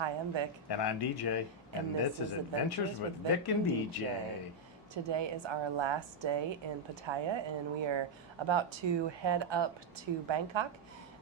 Hi, I'm Vic. And I'm DJ. And this is Adventures with Vic and DJ. Today is our last day in Pattaya, and we are about to head up to Bangkok.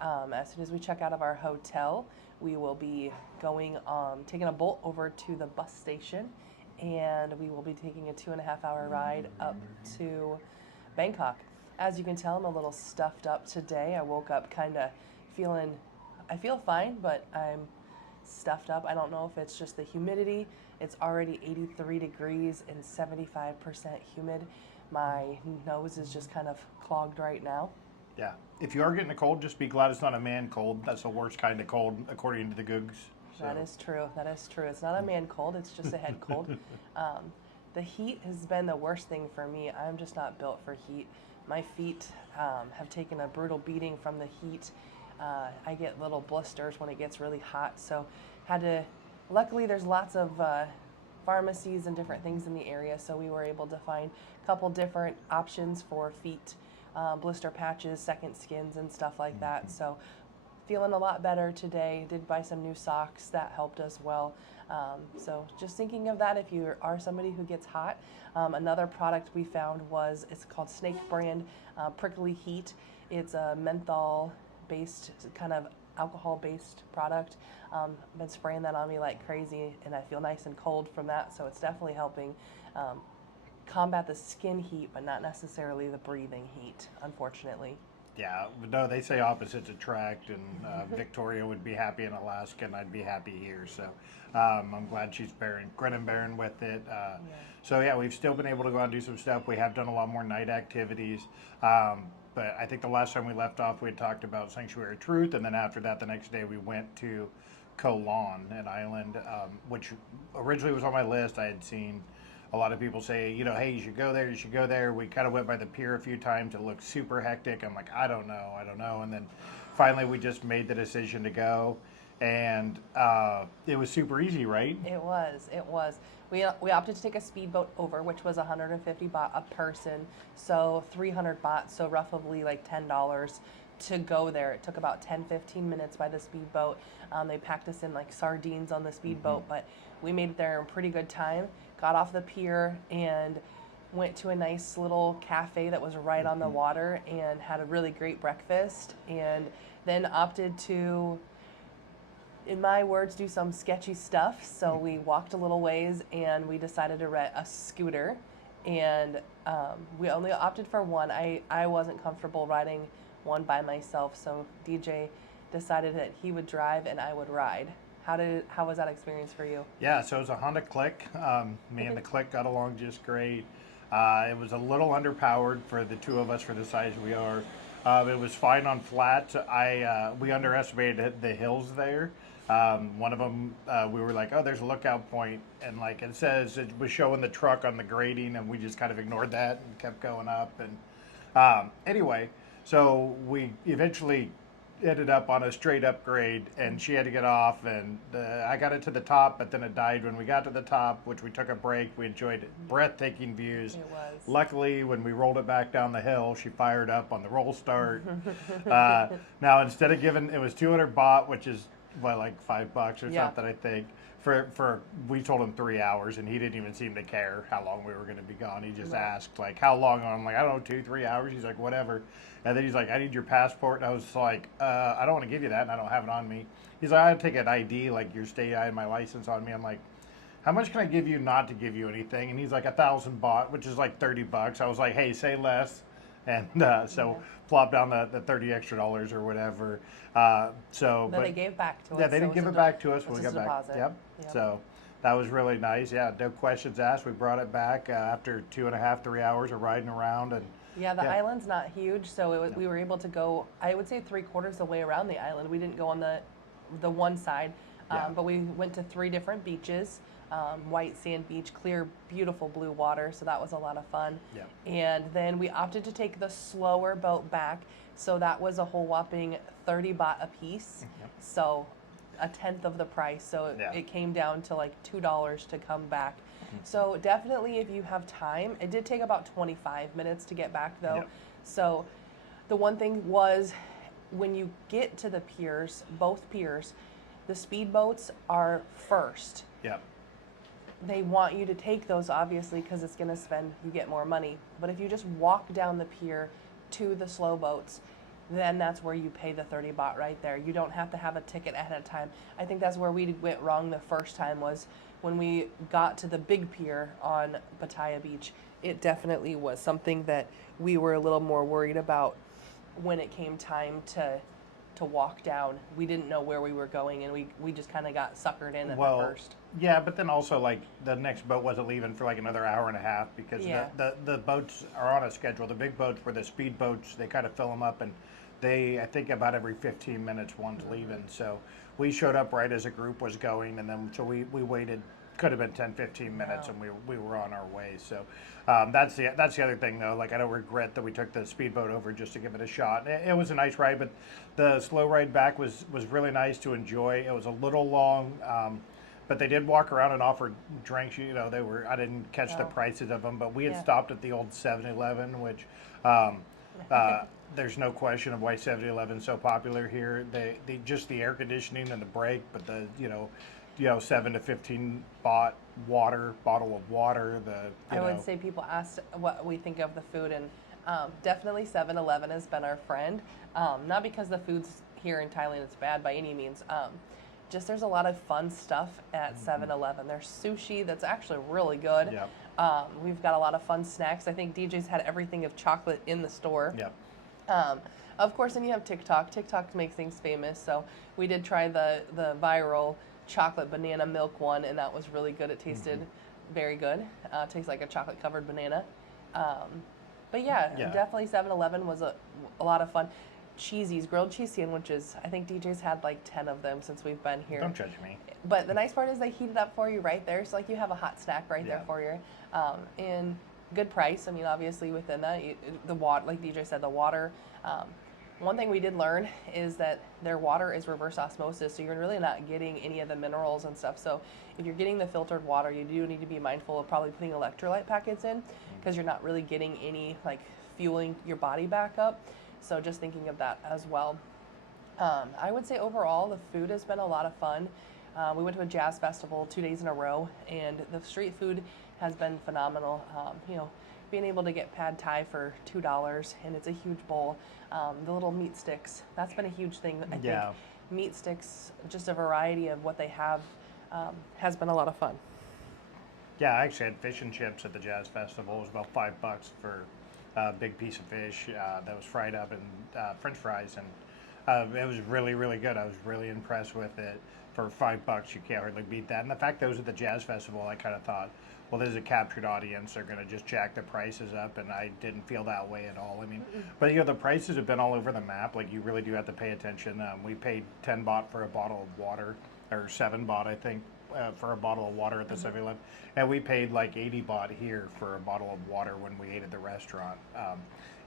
As soon as we check out of our hotel, we will be going, taking a boat over to the bus station, and we will be taking a 2.5 hour ride up to Bangkok. As you can tell, I'm a little stuffed up today. I woke up kind of I feel fine, but I'm stuffed up. I don't know if it's just the humidity. It's already 83 degrees and 75% humid. My nose is just kind of clogged right now. Yeah. If you are getting a cold, just be glad it's not a man cold. That's the worst kind of cold, according to the Googs. So. That is true. That is true. It's not a man cold. It's just a head cold. The heat has been the worst thing for me. I'm just not built for heat. My feet have taken a brutal beating from the heat. I get little blisters when it gets really hot, so luckily there's lots of pharmacies and different things in the area, so we were able to find a couple different options for feet, blister patches, second skins, and stuff like that. So feeling a lot better today. Did buy some new socks, that helped as well. So just thinking of that if you are somebody who gets hot. Another product we found it's called Snake brand Prickly Heat. It's a menthol based, kind of alcohol based product. Been spraying that on me like crazy, and I feel nice and cold from that, so it's definitely helping combat the skin heat, but not necessarily the breathing heat, unfortunately. Yeah, no, they say opposites attract, and Victoria would be happy in Alaska, and I'd be happy here. So I'm glad she's grinning bearing with it. So yeah, we've still been able to go out and do some stuff. We have done a lot more night activities. But I think the last time we left off, we had talked about Sanctuary Truth, and then after that, the next day we went to Koh Lan, an island, which originally was on my list. I had seen a lot of people say, hey, you should go there, you should go there. We kind of went by the pier a few times. It looked super hectic. I'm like, I don't know. And then finally we just made the decision to go, and it was super easy, right? It was. We opted to take a speedboat over, which was 150 baht a person, so 300 baht, so roughly like $10 to go there. It took about 10-15 minutes by the speedboat. They packed us in like sardines on the speedboat, but we made it there in pretty good time. Got off the pier and went to a nice little cafe that was right on the water and had a really great breakfast, and then opted to, in my words, do some sketchy stuff. So we walked a little ways and we decided to rent a scooter, and we only opted for one. I wasn't comfortable riding one by myself, so DJ decided that he would drive and I would ride. How was that experience for you? Yeah, so it was a Honda Click. Me and the Click got along just great. It was a little underpowered for the two of us for the size we are. It was fine on flat. We underestimated the hills there. One of them, we were like, oh, there's a lookout point, and like it was showing the truck on the grading, and we just kind of ignored that and kept going up. And anyway, so we eventually ended up on a straight upgrade, and she had to get off, and I got it to the top, but then it died when we got to the top, which we took a break. We enjoyed breathtaking views. It was. Luckily, when we rolled it back down the hill, she fired up on the roll start. Now, instead of it was 200 baht, which is like $5 or something, I think. We told him 3 hours, and he didn't even seem to care how long we were going to be gone. He just asked like, how long? I'm like, I don't know, 2-3 hours. He's like, whatever. And then he's like, I need your passport. And I was like, I don't want to give you that, and I don't have it on me. He's like, I have to take an ID, like your state ID and my license on me. I'm like, how much can I give you not to give you anything? And he's like, 1,000 baht, which is like $30. I was like, hey, say less. And plop down the $30 extra or whatever. They gave back to us. Yeah, they didn't give it back to us when we got back. Deposit. Yep. So that was really nice. Yeah, no questions asked. We brought it back after 2.5-3 hours of riding around. And the island's not huge, so we were able to go, I would say, 3/4 of the way around the island. We didn't go on the one side, but we went to 3 different beaches. White sand beach, clear, beautiful blue water, so that was a lot of fun. Yeah. And then we opted to take the slower boat back, so that was a whole whopping 30 baht a piece, so a tenth of the price. So it came down to like $2 to come back. So definitely, if you have time, it did take about 25 minutes to get back though. So the one thing was, when you get to the piers, both piers, The speedboats are first. Yep. They want you to take those obviously because it's going to spend, you get more money. But if you just walk down the pier to the slow boats, then that's where you pay the 30 baht right there. You don't have to have a ticket ahead of time. I think that's where we went wrong the first time, was when we got to the big pier on Pattaya Beach. It definitely was something that we were a little more worried about when it came time to walk down. We didn't know where we were going, and we just kind of got suckered in at the first. Yeah, but then also like the next boat wasn't leaving for like another hour and a half because Yeah. the boats are on a schedule. The big boats were the speed boats. They kind of fill them up, and they, I think about every 15 minutes one's leaving. So we showed up right as a group was going, and then so we waited. Could have been 10, 15 minutes, Wow. and we were on our way. So that's the other thing though. Like I don't regret that we took the speedboat over just to give it a shot. It was a nice ride, but the slow ride back was really nice to enjoy. It was a little long. But they did walk around and offer drinks. You know, they were. I didn't catch the Oh. prices of them, but we had Yeah. stopped at the old 7-Eleven, which there's no question of why 7-Eleven is so popular here. They just the air conditioning and the break, but the 7 to 15 baht bottle of water. I would say people asked what we think of the food, and definitely 7-Eleven has been our friend. Not because the food's here in Thailand is bad by any means. Just there's a lot of fun stuff at 7-Eleven. There's sushi that's actually really good. Yep. We've got a lot of fun snacks. I think DJ's had everything of chocolate in the store. Yep. Of course, then you have TikTok. TikTok makes things famous. So we did try the viral chocolate banana milk one, and that was really good. It tasted very good. Tastes like a chocolate covered banana. But yeah, Yeah. definitely 7-Eleven was a lot of fun. Cheesies, grilled cheese sandwiches. I think DJ's had like 10 of them since we've been here. Don't judge me. But the nice part is they heat it up for you right there. So like you have a hot snack right there Yeah. for you. And good price. I mean, obviously within that, the water, like DJ said, the water. One thing we did learn is that their water is reverse osmosis, so you're really not getting any of the minerals and stuff. So if you're getting the filtered water, you do need to be mindful of probably putting electrolyte packets in, because you're not really getting any like fueling your body back up. So just thinking of that as well. I would say overall the food has been a lot of fun. We went to a jazz festival 2 days in a row, and the street food has been phenomenal. Being able to get pad thai for $2, and it's a huge bowl. The little meat sticks, that's been a huge thing. I think Yeah. meat sticks, just a variety of what they have, has been a lot of fun. Yeah, I actually had fish and chips at the Jazz Festival. It was about $5 for a big piece of fish that was fried up, and French fries, and it was really, really good. I was really impressed with it. For $5, you can't hardly beat that. And the fact those at the Jazz Festival, I kind of thought, well, this is a captured audience. They're going to just jack the prices up, and I didn't feel that way at all. I mean, but the prices have been all over the map. Like you really do have to pay attention. We paid 10 baht for a bottle of water, or 7 baht, I think, for a bottle of water at the 7-Eleven, and we paid like 80 baht here for a bottle of water when we ate at the restaurant.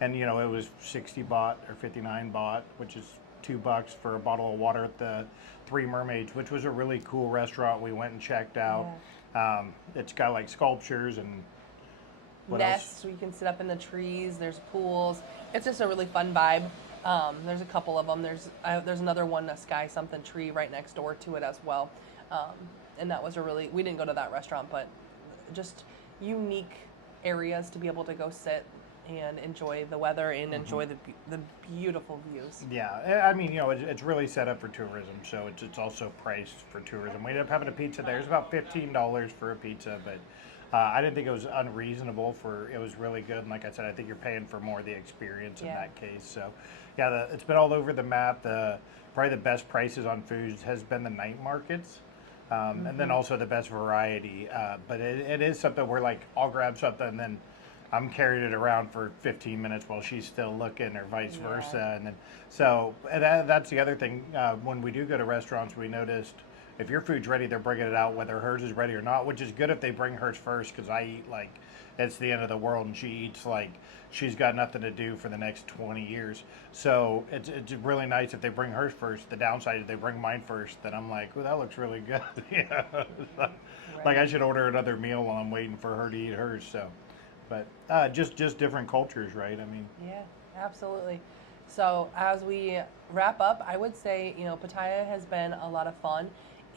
And it was 60 baht or 59 baht, which is $2 for a bottle of water at the Three Mermaids, which was a really cool restaurant. We went and checked out. It's got like sculptures and what Nests where you can sit up in the trees. There's pools. It's just a really fun vibe. There's a couple of them. There's another one, a sky something tree right next door to it as well. And that was we didn't go to that restaurant, but just unique areas to be able to go sit and enjoy the weather and enjoy the beautiful views. Yeah, I mean, it's really set up for tourism, so it's also priced for tourism. We ended up having a pizza there. It's about $15 for a pizza, but I didn't think it was unreasonable. It was really good, and like I said, I think you're paying for more of the experience in that case. So, yeah, it's been all over the map. Probably the best prices on foods has been the night markets. And then also the best variety. But it is something where, like, I'll grab something and then I'm carrying it around for 15 minutes while she's still looking, or vice versa. And then, that's the other thing. When we do go to restaurants, we noticed if your food's ready, they're bringing it out whether hers is ready or not, which is good if they bring hers first, because I eat like it's the end of the world, and she eats like she's got nothing to do for the next 20 years. So it's really nice if they bring hers first. The downside is they bring mine first, then I'm like, oh, that looks really good. Like I should order another meal while I'm waiting for her to eat hers. So, but just different cultures, right? I mean, Yeah, absolutely. So as we wrap up, I would say, Pattaya has been a lot of fun.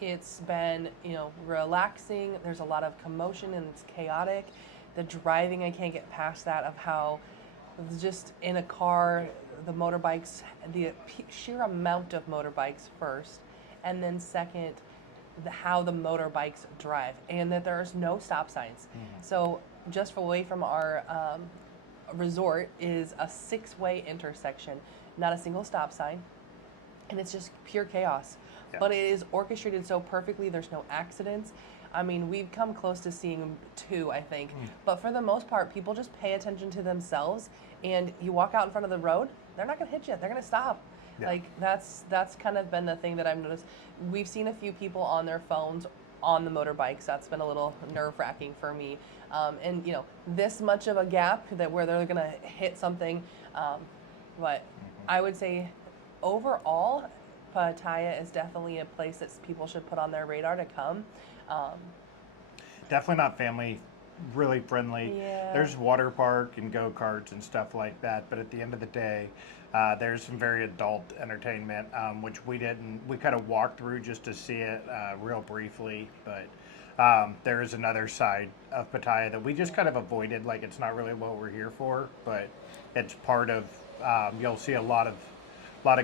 It's been, relaxing. There's a lot of commotion and it's chaotic. The driving, I can't get past that of how just in a car, the motorbikes, the sheer amount of motorbikes first, and then second, how the motorbikes drive, and that there's no stop signs. So just away from our resort is a six-way intersection, not a single stop sign, and it's just pure chaos. Yeah. But it is orchestrated so perfectly. There's no accidents. I mean, we've come close to seeing two, I think. But for the most part, people just pay attention to themselves. And you walk out in front of the road, they're not going to hit you. They're going to stop. Yeah. Like that's kind of been the thing that I've noticed. We've seen a few people on their phones on the motorbikes. That's been a little nerve-wracking for me. And this much of a gap that where they're going to hit something. But I would say overall, Pattaya is definitely a place that people should put on their radar to come. Definitely not family really friendly. Yeah. There's water park and go-karts and stuff like that, but at the end of the day, there's some very adult entertainment, which we didn't. We kind of walked through just to see it real briefly, but there is another side of Pattaya that we just kind of avoided. Like it's not really what we're here for, but it's part of. You'll see a lot of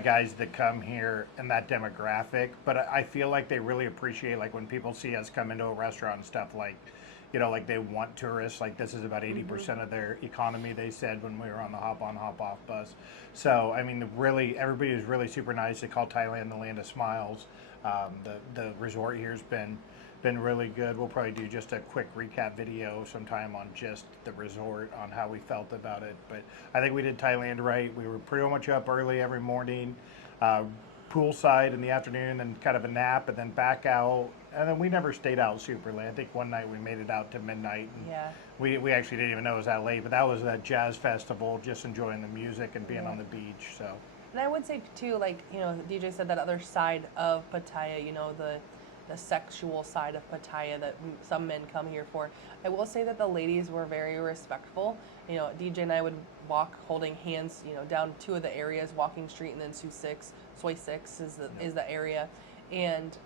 guys that come here in that demographic, but I feel like they really appreciate like when people see us come into a restaurant and stuff like, like they want tourists. Like this is about 80% of their economy, they said when we were on the hop on hop off bus. So I mean, really everybody is really super nice. They call Thailand the land of smiles. The resort here's been really good. We'll probably do just a quick recap video sometime on just the resort on how we felt about it. But I think we did Thailand right. We were pretty much up early every morning, poolside in the afternoon, and kind of a nap, and then back out. And then we never stayed out super late. I think one night we made it out to midnight. And Yeah. we actually didn't even know it was that late, but that was that jazz festival, just enjoying the music and being Yeah. on the beach. So And I would say too, like DJ said, that other side of Pattaya, the sexual side of Pattaya that some men come here for. I will say that the ladies were very respectful. DJ and I would walk holding hands, down two of the areas, Walking Street and then Soy 6 is the area, and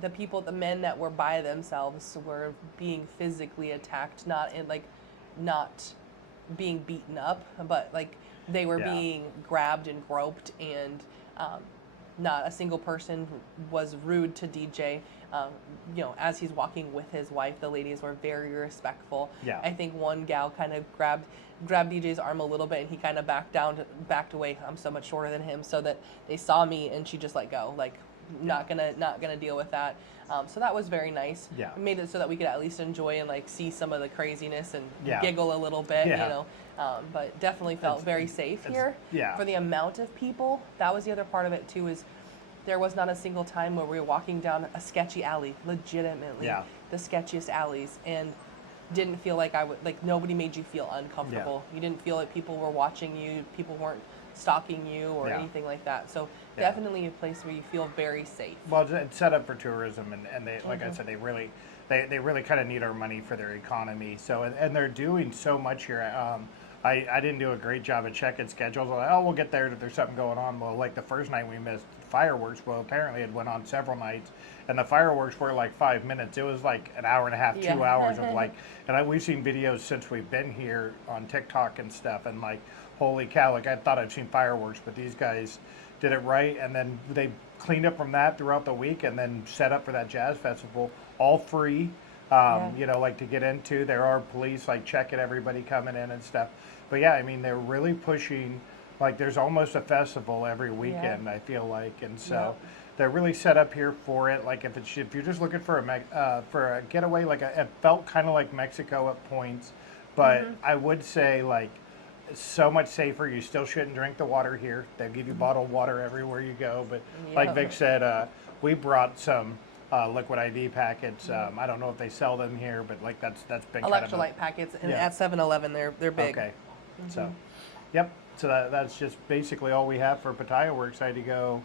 the men that were by themselves were being physically attacked, not being beaten up, but like they were Yeah. being grabbed and groped, and not a single person was rude to DJ. As he's walking with his wife, the ladies were very respectful. Yeah. I think one gal kind of grabbed DJ's arm a little bit, and he kind of backed away. I'm so much shorter than him, so that they saw me, and she just let go, like not gonna deal with that. So that was very nice. Yeah. It made it so that we could at least enjoy and like see some of the craziness and Yeah. giggle a little bit, Yeah. But definitely felt very safe here. yeah. For the amount of people, that was the other part of it too. Is there was not a single time where we were walking down a sketchy alley, legitimately Yeah. the sketchiest alleys, and didn't feel like nobody made you feel uncomfortable. You didn't feel like people were watching you, people weren't stalking you or Yeah. anything like that. So Yeah. definitely a place where you feel very safe. Well, it's set up for tourism, and they, like I said, they really kind of need our money for their economy. So, and they're doing so much here. I didn't do a great job of checking schedules. I'm like, oh, we'll get there if there's something going on. Well, like the first night we missed fireworks. Well, apparently it went on several nights, and the fireworks were like 5 minutes. It was like an hour and a half, 2 Yeah. hours of like, and we've seen videos since we've been here on TikTok and stuff, and like, holy cow, like I thought I'd seen fireworks, but these guys did it right, and then they cleaned up from that throughout the week, and then set up for that jazz festival, all free. Like to get into. There are police like checking everybody coming in and stuff. But yeah, I mean they're really pushing. Like there's almost a festival every weekend. I feel like, and so they're really set up here for it. Like if you're just looking for a getaway, like it felt kind of like Mexico at points, but I would say like it's so much safer. You still shouldn't drink the water here. They give you bottled water everywhere you go. But like Vic said, we brought some liquid IV packets. I don't know if they sell them here, but like that's been kind of Electrolyte packets, and Yeah. at 7-Eleven they're big. Okay. So, yep. So that's just basically all we have for Pattaya. We're excited to go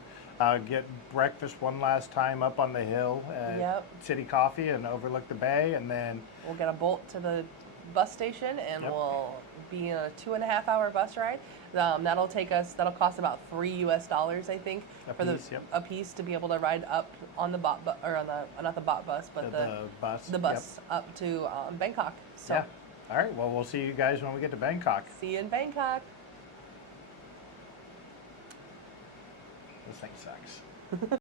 get breakfast one last time up on the hill at City Coffee and overlook the bay, and then We'll get a bolt to the bus station, and Yep. we'll be a 2.5 hour bus ride. That'll cost about $3 I think a piece to be able to ride up on the not the bot bus, but the bus up to Bangkok. So Yeah. All right. Well, we'll see you guys when we get to Bangkok. see you in Bangkok. This thing sucks.